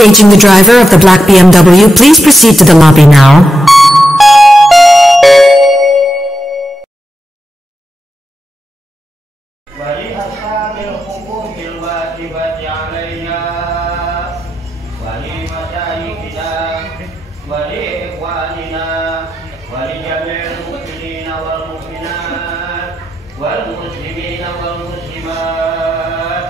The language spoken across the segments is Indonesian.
Paging the driver of the black BMW, please proceed to the lobby now. والمسلمين والمسلمات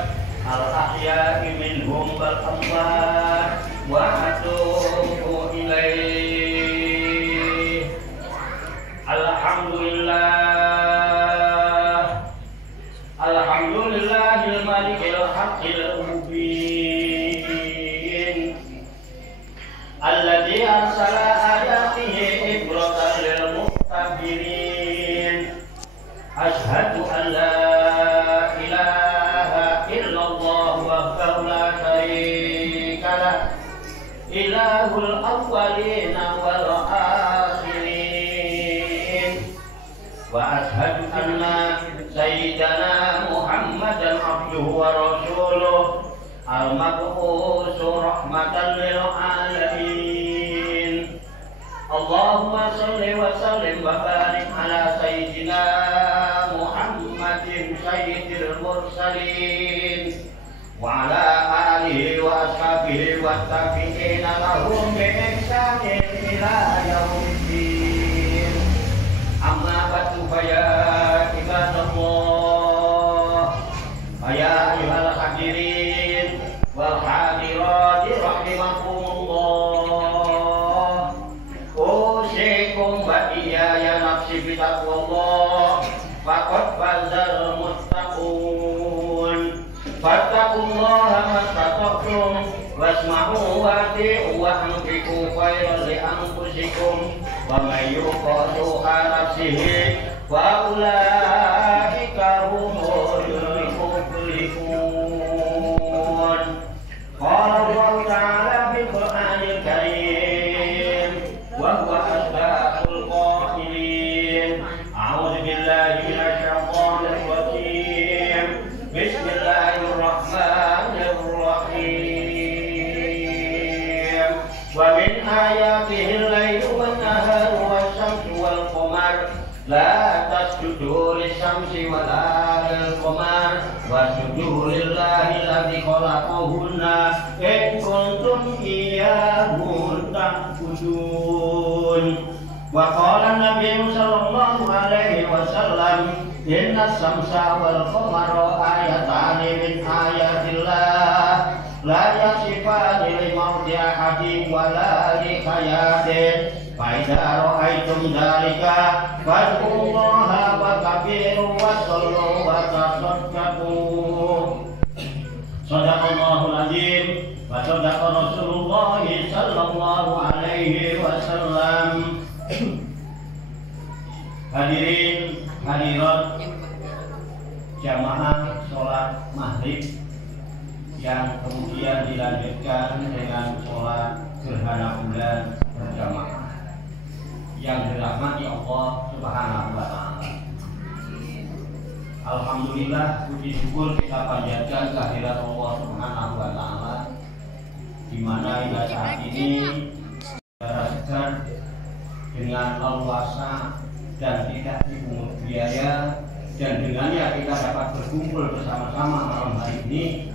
الأحياء منهم والأموات وأتوب إليه. الحمد لله الملك الحق المبين الذي أرسل آياته عبرة للمتقين. أشهد أن لا إله إلا الله وحده لا شريك له إله الأولين والآخرين. وأشهد أن سيدنا محمدا عبده ورسوله المبعوث رحمة للعالمين. اللهم صل وسلم وبارك على سيدنا محمد سيد المرسلين وعلى آله وأصحابه والتابعين لهم بإحسان إلى يوم الدين. أما بعد فيا عباد الله، فيا أيها الحاضرين والحاضرات رحمكم الله، أوصيكم وإياي نفسي بتقوى الله فقد فاز المتقون. فاتقوا الله ما استطعتم واسمعوا وأطيعوا وأنفقوا خيرا لأنفسكم ومن يوق شح نفسه فأولئك هم المفلحون. قال الله تعالى في القرآن الكريم وهو أصدق القائلين: أعوذ بالله من الشيطان الرجيم، بسم الله الرحمن الرحيم. ومن آياته الليل والنهار والشمس والقمر لا تسجدوا للشمس ولا للقمر واسجدوا لله الذي خلقهن إن كنتم إياه تعبدون. وقال النبي صلى الله عليه وسلم: إن الشمس والقمر آيتان من آيات الله لا يصفان لموت أحد ولا لحياته. فإذا رأيتم ذلك فاذكروا الله وكبروا وصلوا وتصدقوا. صدق الله العظيم وصدق رسول الله صلى الله عليه وسلم. Hadirin hadirat jamaah sholat maghrib yang kemudian dilanjutkan dengan sholat gerhana bulan berjamaah yang dirahmati Allah Subhanahu wa Ta'ala. Alhamdulillah, puji syukur kita panjatkan kehadirat Allah Subhanahu wa Ta'ala, di mana hingga saat ini saudara segar dengan leluasa dan tidak dipungut biaya, dan dengannya kita dapat berkumpul bersama-sama malam hari ini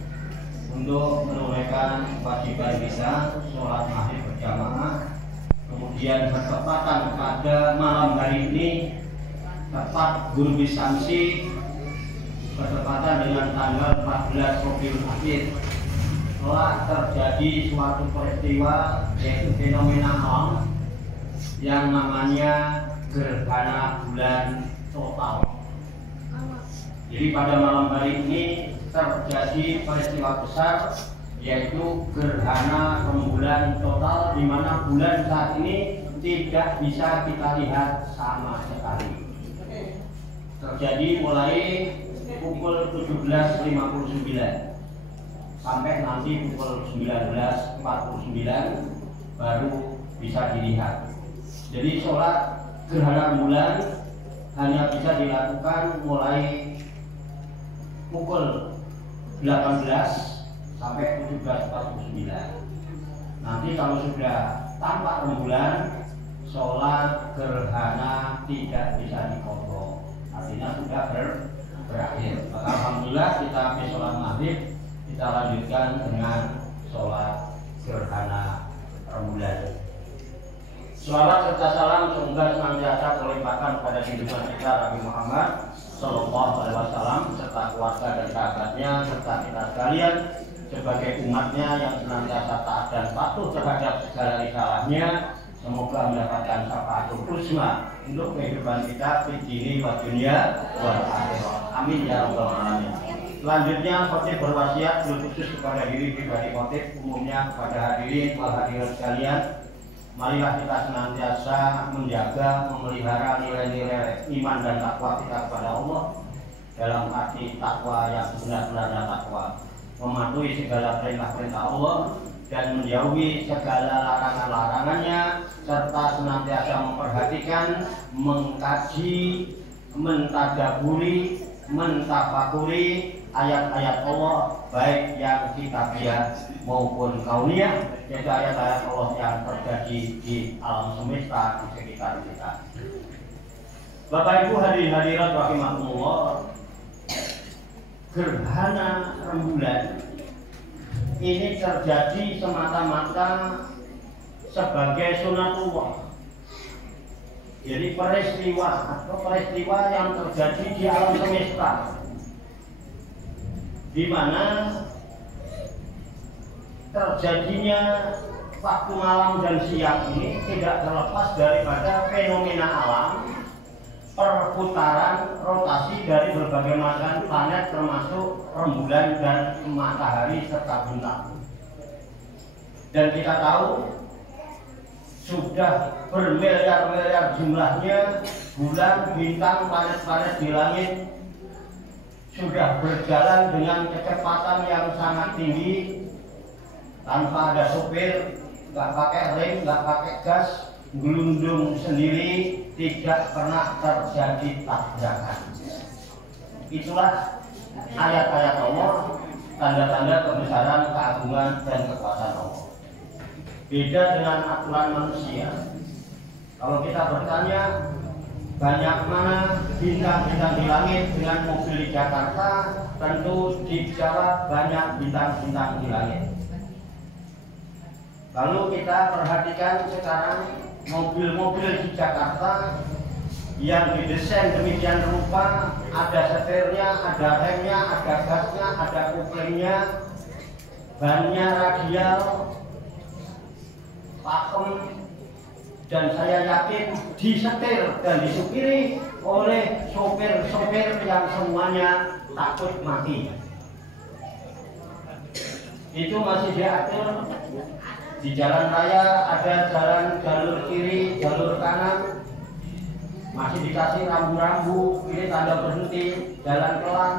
untuk menunaikan kewajiban kita sholat maghrib berjamaah. Kemudian bertepatan pada malam hari ini tepat Gurbi Samsi, bertepatan dengan tanggal 14 Rabiul Akhir, telah terjadi suatu peristiwa, yaitu fenomena alam yang namanya gerhana bulan total. Jadi pada malam hari ini terjadi peristiwa besar, yaitu gerhana rembulan total, di mana bulan saat ini tidak bisa kita lihat sama sekali. Terjadi mulai pukul 17.59 sampai nanti pukul 19.49 baru bisa dilihat. Jadi sholat gerhana bulan hanya bisa dilakukan mulai pukul 18 sampai 17.49. Nanti kalau sudah tampak rembulan, sholat gerhana tidak bisa dikodok, artinya sudah berakhir. Maka alhamdulillah kita habis sholat maghrib, kita lanjutkan dengan sholat gerhana rembulan. Shalawat serta salam semoga senantiasa terlimpahkan kepada junjungan kita Nabi Muhammad Sallallahu Alaihi Wasallam serta keluarga dan kerabatnya serta kita sekalian sebagai umatnya yang senantiasa taat dan patuh terhadap segala risalahnya. Semoga mendapatkan syafaatul husna untuk kehidupan kita di dini wa dunia wal akhirah. Amin ya rabbal alamin. Selanjutnya khotib berwasiat khusus kepada diri pribadi khotib, umumnya kepada hadirin wal hadirat sekalian. Marilah kita senantiasa menjaga, memelihara nilai-nilai iman dan takwa kita kepada Allah dalam arti takwa yang sebenar-benarnya takwa, mematuhi segala perintah-perintah Allah dan menjauhi segala larangan-larangannya, serta senantiasa memperhatikan, mengkaji, mentadaburi, mentafakuri ayat-ayat Allah, baik yang kitabiah maupun kauniyah, yaitu ayat-ayat Allah yang terjadi di alam semesta di sekitar kita. Bapak Ibu hadirin hadirat rahimakumullah, gerhana rembulan ini terjadi semata-mata sebagai sunatullah. Jadi peristiwa yang terjadi di alam semesta, di mana terjadinya waktu malam dan siang ini tidak terlepas daripada fenomena alam, perputaran rotasi dari berbagai macam planet termasuk rembulan dan matahari serta bintang. Dan kita tahu sudah bermiliar-miliar jumlahnya bulan, bintang, planet-planet di langit sudah berjalan dengan kecepatan yang sangat tinggi tanpa ada supir, nggak pakai rem, nggak pakai gas, gelundung sendiri, tidak pernah terjadi tabrakan. Itulah ayat-ayat Allah, tanda-tanda kebesaran, keagungan dan kekuasaan Allah. Beda dengan aturan manusia. Kalau kita bertanya banyak mana bintang-bintang di langit dengan mobil di Jakarta, tentu dijawab banyak bintang-bintang di langit. Lalu kita perhatikan sekarang mobil-mobil di Jakarta yang didesain demikian rupa, ada setirnya, ada remnya, ada gasnya, ada kuplingnya, bannya radial, pakem, dan saya yakin disetir dan disupiri oleh sopir-sopir yang semuanya takut mati. Itu masih diatur. Di jalan raya ada jalur kiri, jalur kanan, masih dikasih rambu-rambu, ini tanda berhenti, jalan pelan.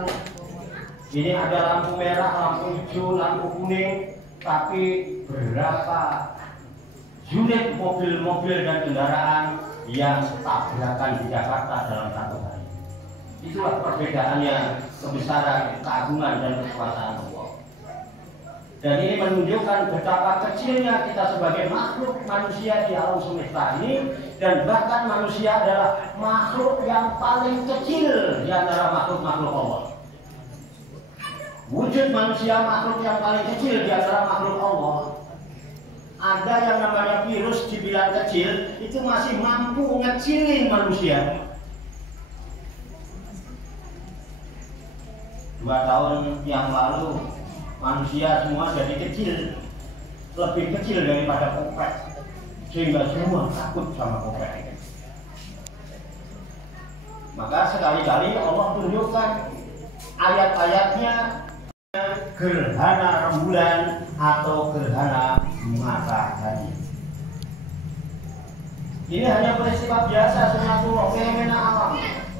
Ini ada lampu merah, lampu hijau, lampu kuning, tapi berapa unit mobil-mobil dan kendaraan yang tabrakan di Jakarta dalam satu hari. Itulah perbedaannya, kebesaran, keagungan dan kekuasaan Allah. Dan ini menunjukkan betapa kecilnya kita sebagai makhluk manusia di alam semesta ini, dan bahkan manusia adalah makhluk yang paling kecil di antara makhluk-makhluk Allah. Wujud manusia makhluk yang paling kecil di antara makhluk Allah. Ada yang namanya virus dibilang kecil, itu masih mampu ngecilin manusia. 2 tahun yang lalu manusia semua jadi kecil, lebih kecil daripada kopek, sehingga semua takut sama kopek. Maka sekali-kali Allah tunjukkan ayat-ayatnya, gerhana rembulan atau gerhana matahari. Ini hanya peristiwa biasa, sunatullah, fenomena alam.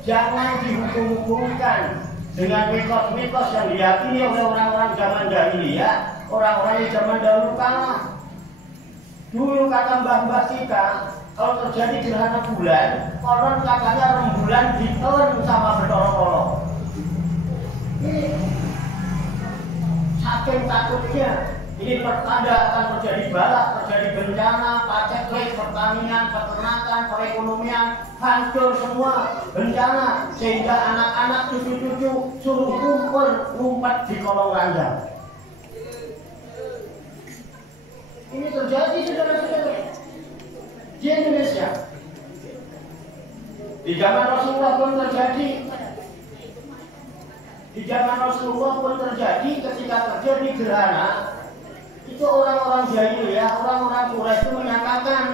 Jangan dihukum-hukumkan dengan mitos-mitos yang diyakini oleh orang-orang zaman jahiliyah, orang-orang di zaman dahulu kala. Dulu kata mbah-mbah kita, kalau terjadi gerhana bulan, konon katanya rembulan ditelan sama bertolong-tolong. Saking takutnya Ini pertanda akan terjadi balak, terjadi bencana, paceklik, pertanian, peternakan, perekonomian, hancur semua, bencana, sehingga anak-anak cucu-cucu suruh kumpul ngumpet di kolong ranjang. Ini terjadi saudara-saudara di Indonesia. Di zaman Rasulullah pun terjadi. Di zaman Rasulullah pun terjadi ketika terjadi gerhana. Itu orang-orang jahiliyah, orang-orang Quraisy itu menyatakan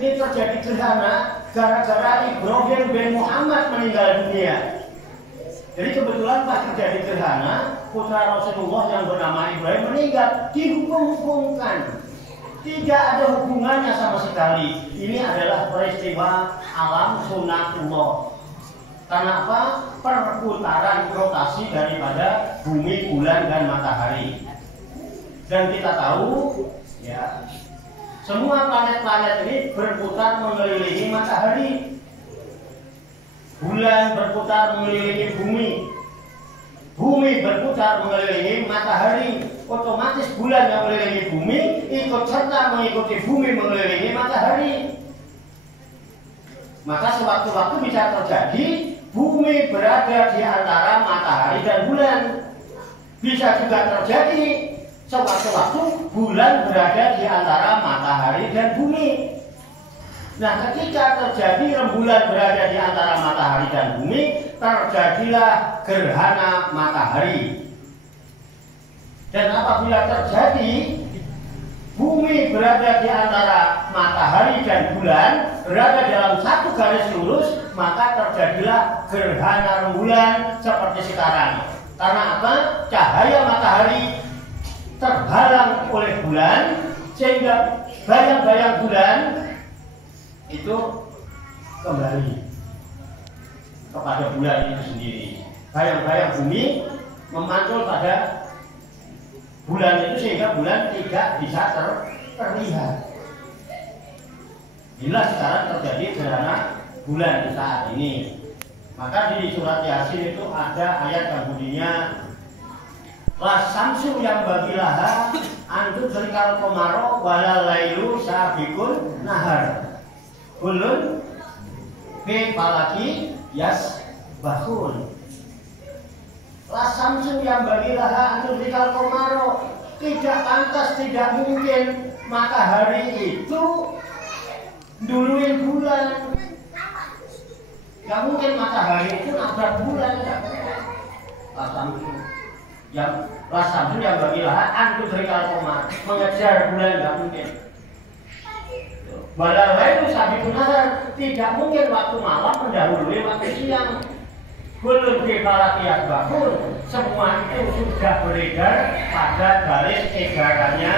ini terjadi gerhana gara-gara Ibrahim bin Muhammad meninggal dunia. Jadi kebetulan pas terjadi gerhana, putra Rasulullah yang bernama Ibrahim meninggal, dihukum-hukumkan. Tidak ada hubungannya sama sekali. Ini adalah peristiwa alam sunatullah. Karena apa? Perputaran rotasi daripada bumi, bulan, dan matahari. Dan kita tahu, ya, semua planet-planet ini berputar mengelilingi matahari. Bulan berputar mengelilingi bumi. Bumi berputar mengelilingi matahari. Otomatis bulan yang mengelilingi bumi ikut serta mengikuti bumi mengelilingi matahari. Maka sewaktu-waktu bisa terjadi bumi berada di antara matahari dan bulan. Bisa juga terjadi sewaktu-waktu bulan berada di antara matahari dan bumi. Nah, ketika terjadi rembulan berada di antara matahari dan bumi, terjadilah gerhana matahari. Dan apabila terjadi bumi berada di antara matahari dan bulan, berada dalam satu garis lurus, maka terjadilah gerhana rembulan seperti sekarang. Karena apa? Cahaya matahari terhalang oleh bulan, sehingga bayang-bayang bulan itu kembali kepada bulan itu sendiri. Bayang-bayang bumi memantul pada bulan itu sehingga bulan tidak bisa terlihat. Inilah sekarang terjadi gerhana bulan di saat ini. Maka di surat Yasin itu ada ayat yang bunyinya la samsu yang bagilaha antu serikal komaro wala lailu sabikun nahar kulun fi falaki yas bahun. La samsu yang bagilaha antu serikal komaro, tidak pantas, tidak mungkin matahari itu duluin bulan. Gak mungkin matahari itu nabrak bulan, ya. La samsu yang lasamsu yang bagilah antu serikal komar mengejar bulan, nggak mungkin. Walau itu sabi benar, tidak mungkin waktu malam mendahului waktu siang. Belum dipalatias bakun, semua itu sudah beredar pada garis edarannya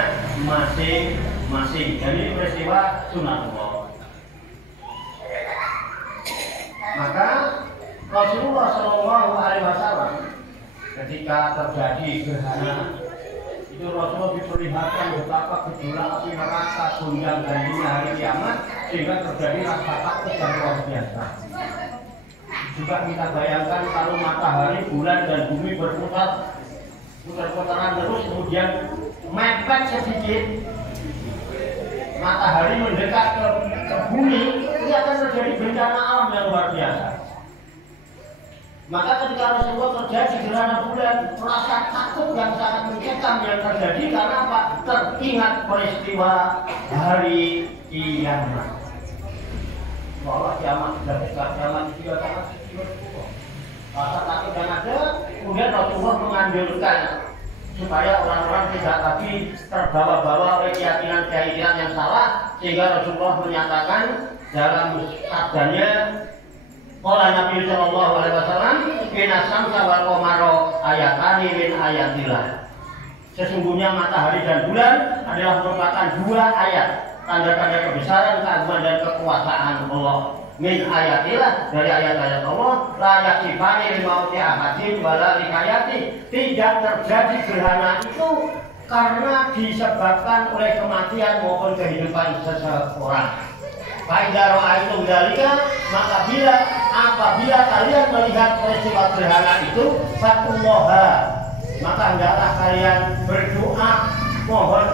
masing-masing. Jadi peristiwa sunatullah. Maka Rasulullah SAW ketika terjadi gerhana itu Rasulullah diperlihatkan betapa gejolak api neraka gonjang ganjingnya hari kiamat sehingga terjadi rasa takut yang luar biasa. Juga kita bayangkan kalau matahari, bulan, dan bumi putar-putaran terus, kemudian mepet sedikit, matahari mendekat ke bumi, ini akan terjadi bencana alam yang luar biasa. Maka ketika Rasulullah terjadi gerhana bulan, rasa takut yang sangat mencekam yang terjadi karena apa? Teringat peristiwa hari kiamat. Bahwa kiamat sudah dekat, kiamat juga sangat dekat. Rasa takut yang ada, kemudian Rasulullah menganjurkan supaya orang-orang tidak lagi terbawa-bawa oleh keyakinan-keyakinan yang salah, sehingga Rasulullah menyatakan dalam sabdanya, qala Nabi sallallahu alaihi wasallam, inna samsa wal qamara ayatani min ayatillah. Sesungguhnya matahari dan bulan adalah merupakan dua ayat, tanda-tanda kebesaran, keagungan, dan kekuasaan Allah. Min ayatillah, dari ayat-ayat Allah, la yakifani limauti ahadin wala likayati. Tidak terjadi gerhana itu karena disebabkan oleh kematian maupun kehidupan seseorang. Fa'idha ra'aitum dzalika, maka apabila kalian melihat peristiwa gerhana itu, faqullaha, maka hendaklah kalian berdoa, mohon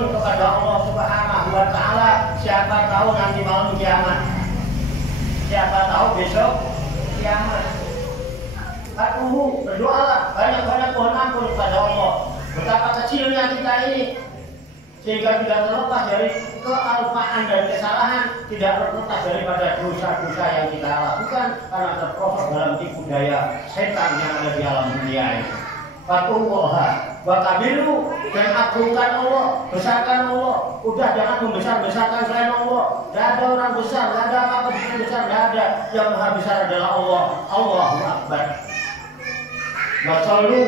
ampun kepada Allah Subhanahu wa Ta'ala. Siapa tahu nanti malam kiamat, siapa tahu besok kiamat. Berdoalah, banyak-banyak mohon ampun kepada Allah. Betapa kecilnya kita ini, sehingga tidak terlepas dari kealpaan dan kesalahan, tidak terlepas daripada dosa-dosa yang kita lakukan karena terprosok dalam tipu daya setan yang ada di alam dunia ini. Fatullaha wa kabiru, dan agungkan Allah, besarkan Allah. Udah jangan membesar-besarkan selain Allah. Tidak ada orang besar, tidak ada apa-apa besar, tidak ada. Yang maha besar adalah Allah. Allahu Akbar. Wasallu,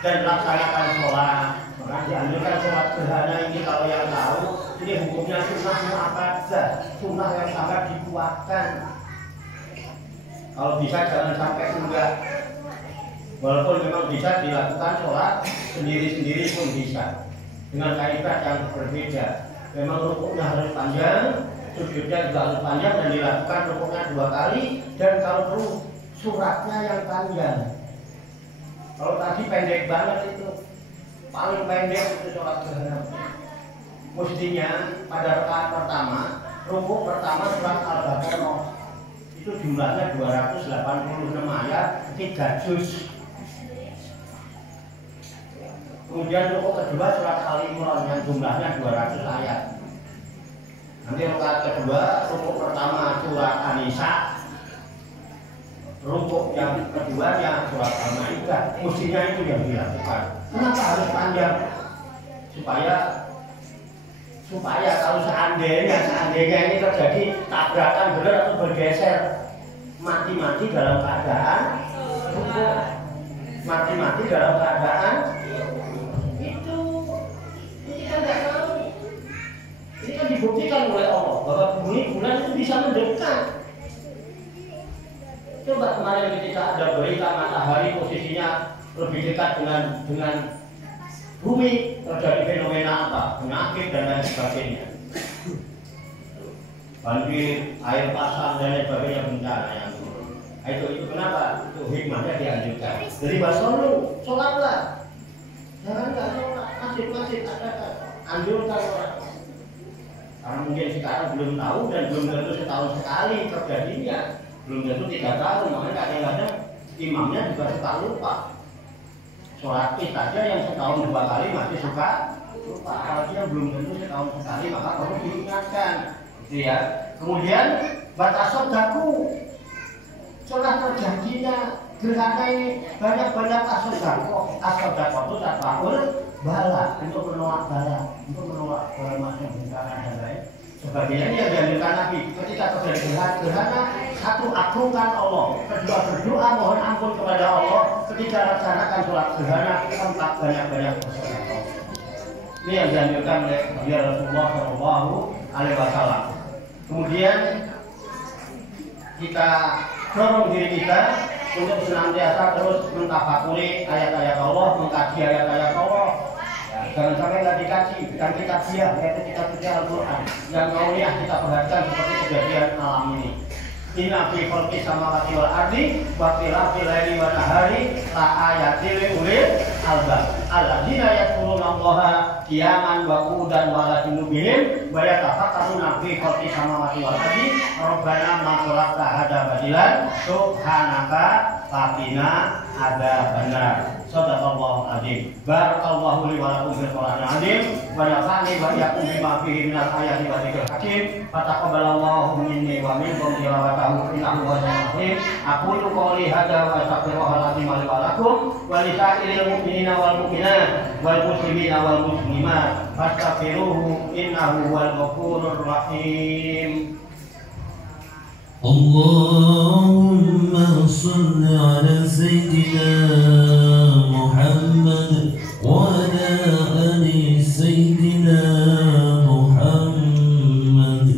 dan laksanakan sholat. Maka dianjurkan sholat gerhana ini, kalau yang tahu, ini hukumnya sunnah mu'akkadah, sunnah yang sangat dikuatkan. Kalau bisa jangan sampai enggak. Walaupun memang bisa dilakukan sholat sendiri-sendiri pun bisa, dengan kaidah yang berbeda. Memang rukuknya harus panjang, sujudnya juga harus panjang, dan dilakukan rukuknya 2 kali, dan kalau perlu suratnya yang panjang. Kalau tadi pendek banget itu, paling pendek itu sholat gerhana. Mestinya pada rakaat pertama, rukuk pertama surat Al-Baqarah, itu jumlahnya 286 ayat, 3 juz. Kemudian rukuk kedua surat Al-Imran yang jumlahnya 200 ayat. Nanti rakaat kedua, rukuk pertama surat An-Nisa, rukuk yang keduanya surat Al-Maidah. Mestinya itu yang dilakukan. Kenapa harus panjang? Supaya kalau seandainya ini terjadi tabrakan benar atau bergeser, mati-mati dalam keadaan rukuk, mati-mati dalam keadaan itu kita tidak tahu. Ini kan dibuktikan oleh Allah bahwa bulan itu bisa mendekat. Coba kemarin ketika ada berita matahari posisinya lebih dekat dengan bumi, terjadi fenomena apa? Penyakit dan lain sebagainya. Banjir, air pasang dan lain sebagainya, bencana yang turun. Itu kenapa? Itu hikmahnya dianjurkan. Jadi wasallu, sholatlah. Jangan nggak sholat, masjid ada anjurkan orang. Karena mungkin sekarang belum tahu dan belum tentu setahun sekali terjadinya. Belum tentu 3 tahun, makanya kadang-kadang imamnya juga suka lupa. Sholat id saja yang setahun 2 kali masih suka lupa. Apalagi yang belum tentu setahun sekali, maka perlu diingatkan. Gitu ya. Kemudian batasot daku, setelah terjadinya gerhana ini banyak-banyak asodako. Asodako itu tatbahul bala, untuk menolak bala, untuk menolak bala macam bencana dan lain sebagainya. Ini yang dianjurkan Nabi ketika terjadi gerhana. 1, agungkan Allah. 2, berdoa mohon ampun kepada Allah. Ketika laksanakan sholat gerhana, 4, banyak-banyak bersedekah. Ini yang dianjurkan oleh Rasulullah SAW. Kemudian kita dorong diri kita untuk senantiasa terus mentafakuri ayat-ayat Allah, mengkaji ayat-ayat Allah. Jangan sampai nggak dikaji, bukan kitab dia, yaitu kitab Al-Quran. Yang kauniyah kita perhatikan seperti kejadian alam ini. Inna fi khalqis samawati wal ardi wa ikhtilafil laili wan nahari la ayatin li ulil albab alladzina yadhkuruna Allaha qiyaman wa qu'udan wa ala junubihim wa yatafakkaruna fi khalqis samawati wal ardi rabbana ma khalaqta hadza batilan subhanaka faqina adzabannar. Shadaqallahu azim. Barakallahu li wa lakum fil Qur'anil azim wa nafa'ani wa iyyakum bima fihi minal ayati wa dzikril hakim. Fataqabbalallahu minni wa minkum tilawatahu innahu huwal alim. Aqulu qouli hadza wa astaghfirullahal azim li wa lakum wa li sa'iril mu'minina wal mu'minat wal muslimina wal muslimat fastaghfiruhu innahu huwal ghafurur rahim. Allahumma salli ala sayyidina Muhammad wa ala ali sayyidina Muhammad.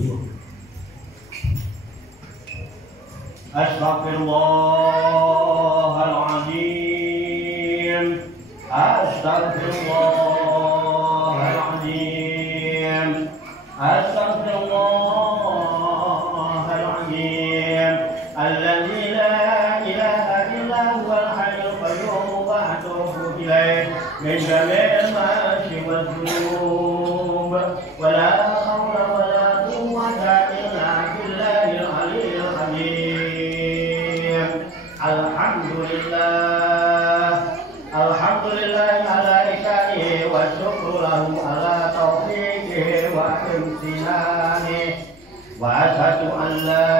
Astaghfirullahaladzim. Astaghfirullahaladzim. Astaghfirullahaladzim. Alladzi la ilaha illa huwal hayyul qayyum wa atubu ilaih min jami'il ma'asi wal dhunub. wa la hawla wa la quwwata illa billahil aliyyil azim. Alhamdulillah ala ihsanihi wa syukru lahu ala taufiqihi wa imtinanihi. Wa asyhadu an la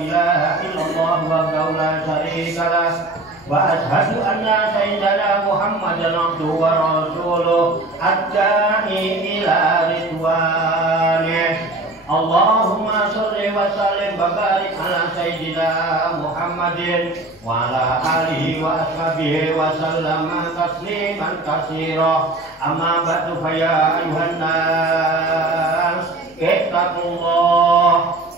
ilaha illallah wahdahu la syarika lah. Wa asyhadu anna sayyidana Muhammadan abduhu wa rasuluh ad-da'i ila ridwanih. Allahumma sholli wa sallim wa barik ala sayyidina Muhammadin wa ala alihi wa ashabihi wa sallama tasliman katsira. Amma ba'du fa ya ayuhan nas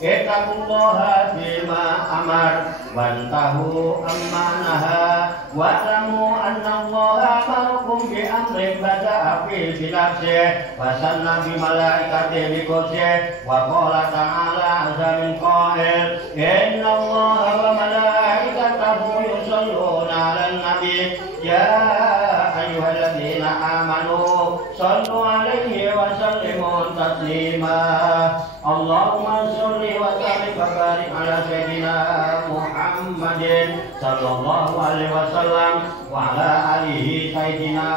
ittaqullaha bima amar wantahu amma naha wa'lamu anna Allaha amarakum bi amrin bada'a fi nafsihi wa sanna bi malaikatihi bi qudsihi wa qala ta'ala azza min qa'il inna Allaha wa malaikatahu yusholluna 'alan nabi ya ayyuhalladzina amanu shallu 'alaihi wa sallimu taslima. Allahumma sholli wa sallim wa barik ala sayyidina Muhammadin sallallahu alaihi wasallam wa ala alihi sayyidina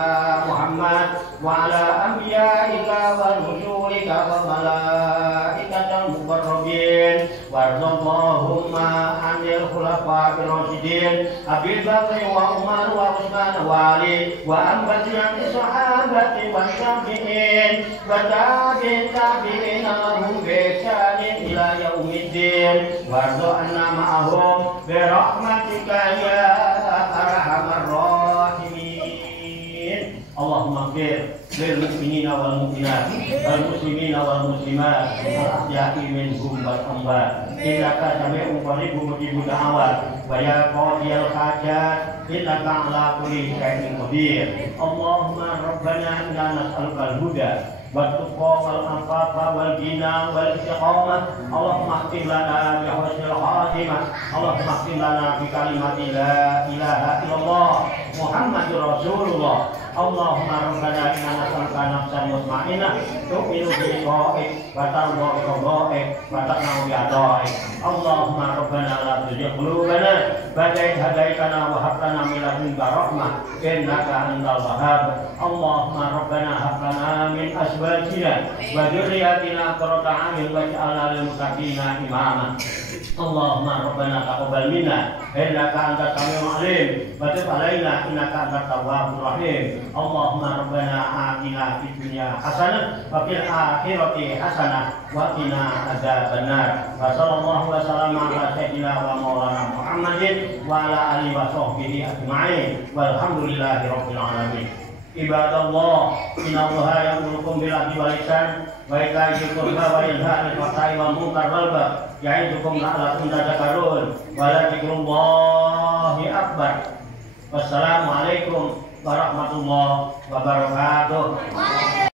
Muhammad wa ala anbiya'ika wa rusulika wa malaikatal muqarrabin warḍallahumma 'anil khulafa'ir rasyidin Abil Bakri wa Umar wa Utsman wa Ali wa ambati sahabati wa tabi'in wa tabi'in lahum bi ihsanin ila yaumiddin warḍa anna ma'ahum bi rahmatika ya arhamar rahimin. Allahumma ighfir lil mu'minina wal mu'minat wal muslimina wal muslimat al ahya'i minhum wal amwat innaka sami'un qaribun mujibud da'awat wa ya qadiyal hajat innaka ala kulli syai'in qadir. Allahumma rabbana inna nas'aluka al-huda والتقى والعفاف والغنى والاستقامة. اللهم اختم لنا بحسن الخاتمة. اللهم اختم لنا بكلمة لا إله إلا الله محمد رسول الله. اللهم ربنا إنا نسألك نفسا مطمئنة تؤمن بلقائك وترضى بقضائك وتقنع بعطائك. اللهم ربنا لا تزغ قلوبنا بعد إذ هديتنا وهب لنا من لدنك رحمة إنك أنت الوهاب. اللهم ربنا هب لنا من أزواجنا وذرياتنا قرة أعين واجعلنا للمتقين إماما. اللهم ربنا تقبل منا إنك أنت السميع العليم وتب علينا إنك أنت التواب الرحيم. اللهم ربنا آتنا في الدنيا حسنة وفي الآخرة حسنة وقنا عذاب النار. وصلى الله وسلم على سيدنا ومولانا محمد وعلى آله وصحبه أجمعين والحمد لله رب العالمين. Ibadallah, innallaha ya'murukum bil 'adli wal ihsan wa ita'i dzil qurba wa yanha 'anil fahsya'i wal munkar wal baghi ya'idukum la'allakum tadhakkarun wa la dzikrullahi akbar. Wassalamualaikum warahmatullahi wabarakatuh.